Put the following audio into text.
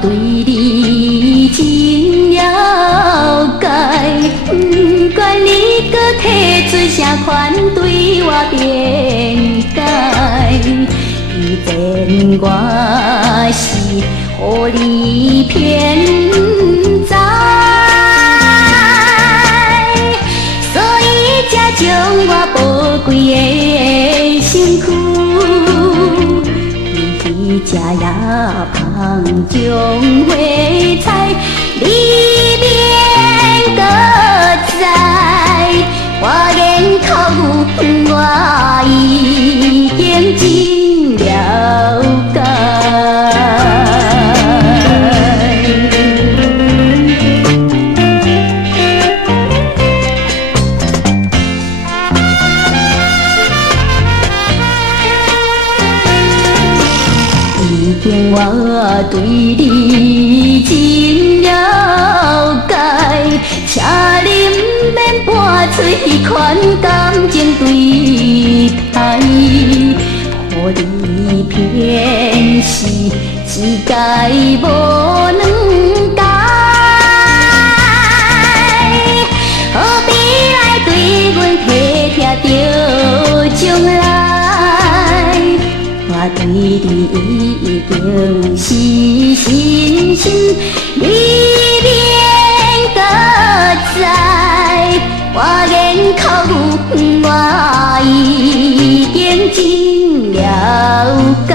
对你真了解，不管你搁提出啥款对我辩解，以前我是予你骗知，所以才将我宝贵的身躯。吃也芳将花采，你免搁知，我言口语我已经真了解。我对你真了解，请你不免搬出迄款感情对待，予你骗是一界无两界，何必来对阮提着将来？我对你已经是深深，你免搁知，我言口语我已经真了解。